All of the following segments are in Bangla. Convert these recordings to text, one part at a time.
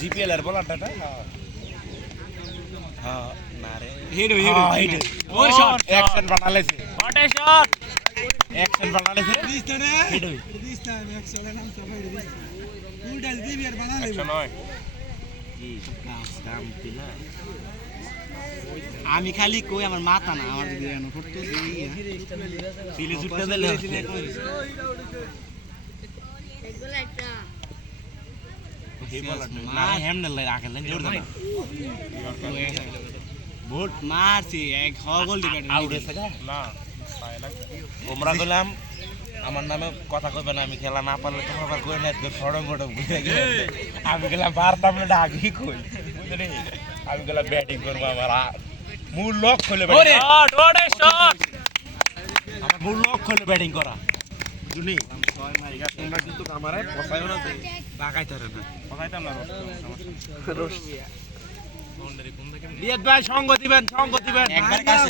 জিপিএল এর বলারটা না হ্যাঁ না রে হিট ওই শট অ্যাকশন বানালেছে হোয়াট এ শট অ্যাকশন বানালেছে দিস না হিট হই দিস না অ্যাকশন নাম তো বাইরে দিস উল্টাল দিবি আর বানালে অ্যাকশন হয় কি কাম পিলা আমি খালি কই আমার মাথা না আমার যদি এনো করতে দেই সিলি সুটটা দিলে এগুলো একটা এই বলারটা না হ্যান্ডেল লাই রাখেন জোর দেন ভোট মারছি এক হগল দিবে আউট হয়েছে না পায় না তোমরা গেলাম আমার নামে কথা কইবে না আমি খেলা না পারলে তোমরা আবার কই না ফড়ং ফড়ং বুঝে গেছে আমি গেলাম পারতাম না ডাকি কই বুঝলি আমি গেলাম ব্যাটিং করব আমার মূল লক্ষ্য হলো শট হোয়াট এ শট আমার মূল লক্ষ্য হলো ব্যাটিং করা বুঝলি তোমরা কিন্তু আমারে পছায়ও না লাগাইতে পারে না পকাইতাম না দিয়াত ভাই সঙ্গ দিবেন একবার কাছে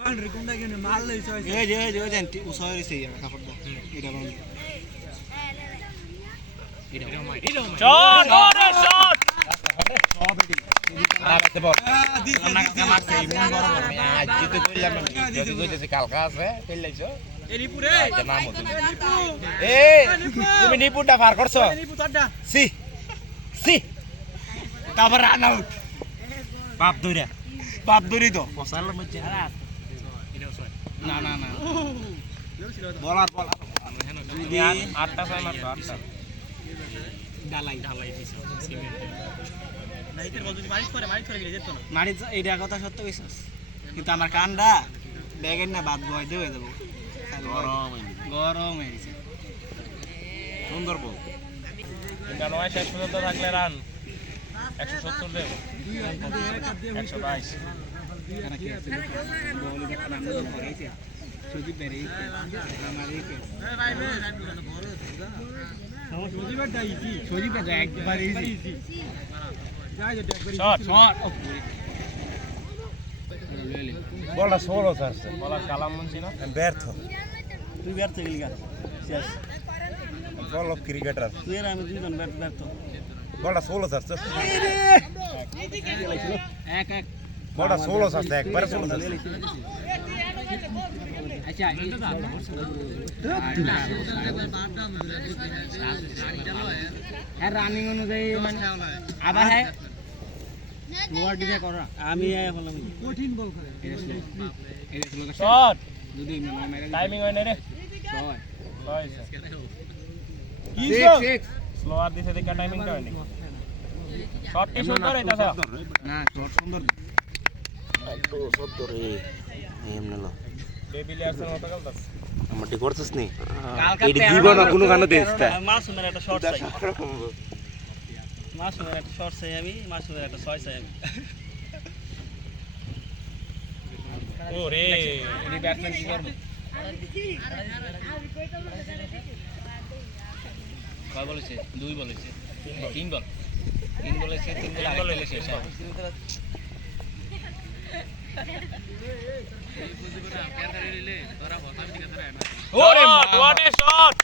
বাউন্ডারি কোনটা কেন মারলে এই যে দেন উসাই রইছে কাপড় দাও এটা boundary shot what a shot আরে বল না মারছে মন বড় আমি আজ জিতে কইলাম যদি কইতেছে কালকা আছে খেললাইছো এরিপুরে নাম হতো এই তুমি নিপুটা পার করছো এরিপু তোরটা সি সি তারপর রান আউট বাপ ধরি তো ফসালার মধ্যে না বলার তুমি আটটা ছয় মারতো আটটা ডালাই দিছে নাইতের বল যদি মারিস করে গেলে যেত না মারিস এইটা কথা সত্য বিশ্বাস কিন্তু আমার কানটা ব্যাগের না বাদ বয় দিয়ে হয়ে যাবো গরম হয়ে গেছে সুন্দর বল তিনটা নয় শেষ পর্যন্ত থাকলে রান 170 দেব 122 সুদীপ বেরে আমার একবার শট বলটা 16 আছে বলার কালাম মুন্সি না ব্যর্থ তুই ব্যর্থ গেলি গা শেষ বল ক্রিকেটার তুই আর আমি দুইজন ব্যর্থ বলটা 16 আছে এক বলটা 16 আছে একবারে 16 আছে আচ্ছা হ্যাঁ রানিং অনুযায়ী মানে আবার হ্যাঁ লোয়ার ডিজে করা আমি হলাম কঠিন বল করে শট যদি টাইমিং হয় না রে ছয় হয় কি স্লোয়ার দিছে দেখা টাইমিংটা হয়নি শটটি সুন্দর হইতাছে না শট সুন্দর একটু সত্য রে এমন না ডেভিলিয়ার্সের মতো খেলতাছে আমারটি করছিস নি কালকা এডি দিব না কোনো গানে দেস্তা মাসুমের একটা শর্ট চাই মাসুমের একটা শর্ট চাই আমি মাসুমের একটা ছয় চাই আমি ওরে উনি ব্যাটসম্যান কি করবে কয় বলেছে দুই বলেছে তিন বলেছে তিন বলে শেষ ওরে হোয়াট এ শট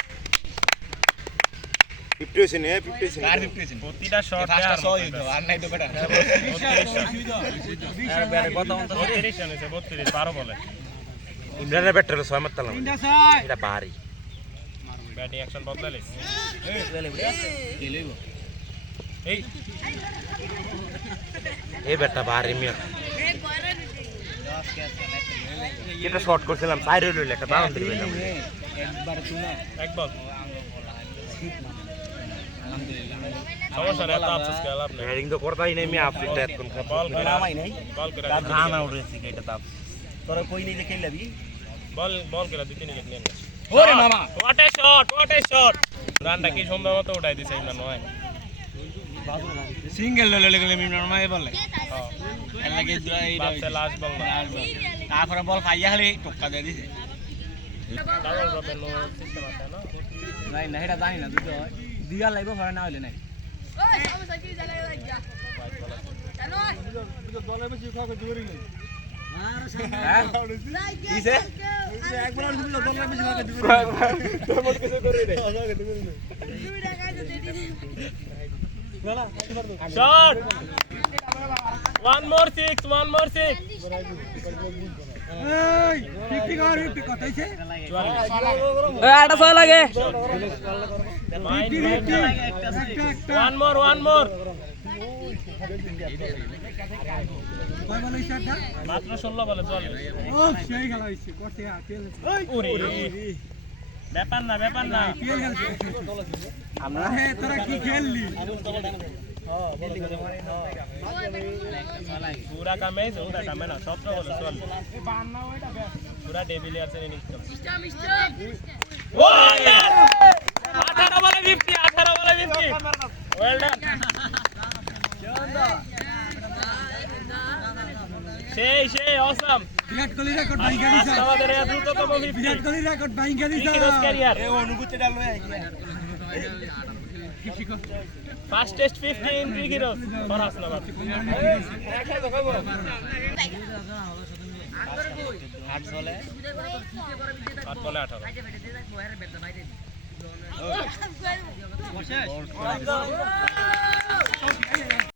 50 হইছে নে 50 হইছে কার 50 হয়েছে প্রতিটা শট ফার্স্টটা 100 হইতো আর নাই তো বেটা আর ব্যাটে কত অন্ত 32 রান হইছে 32 12 বলে ইমরানের ব্যাটারে 6 মারতাম এটা বাড়ি ব্যাটিং অ্যাকশন বদলালিস এই এই ব্যাটটা বাড়ি মিয়া এটা শর্ট করছিলাম সাইড হইলো একটা বাউন্ডারি পেলাম একবার তুনা এক বল আলহামদুলিল্লাহ সমস্যা নেই এত আফসোস করে লাভ নেই ব্যাটিং তো করতাই নাই আমি আপডেট এত কোন বল করে নামাই নাই বল করে তার রান আউট হইছে এটা তাপ তোরা কই নেই যে খেলবি বল করে দিতে নিয়ে নিয়ে ওরে মামা হোয়াট এ শট রানটা কি সুন্দর মতো উঠাই দিছে না নয় সিঙ্গেল ললে গেলে মিমন মাই বলে এর লাগে এইটা বাপসে লাস্ট বল না তারপরে বল খাইয়া খালি টক্কা দিয়ে দিছে ডাবল ড্রপের নো সিস্টেম আছে না নাই না এটা জানি না দুটো দিয়া লাইব হয় না হইলে নাই ওই সমস্যা কি জানা লাগা চলো দলে বেশি খাওয়া জোরি নেই কিসে একবার দলে বেশি খাওয়া জোরি তোর মত কিছু করে রে দুই টাকা দিতে শট 1 more 6 আটা ছয় লাগে 1 more মাত্র 16 বলে 44 ওরে ব্যাপার না তোরা কি খেললি पूरा काम है पूरा काम है ना सब तो बोलो चल पूरा डेविलियर्स ने निकल ओ यार 18 वाला 50 वेल डन সেই awesome বিরাট কোহলি রেকর্ড ভাঙিয়ে দিছে আমাদের এত দ্রুততম 50 বিরাট কোহলি রেকর্ড ভাঙিয়ে দিছে ক্যারিয়ার এই অনুভূতিটা লয় fastest 50 in big heroes for Arsenal হাট চলে 18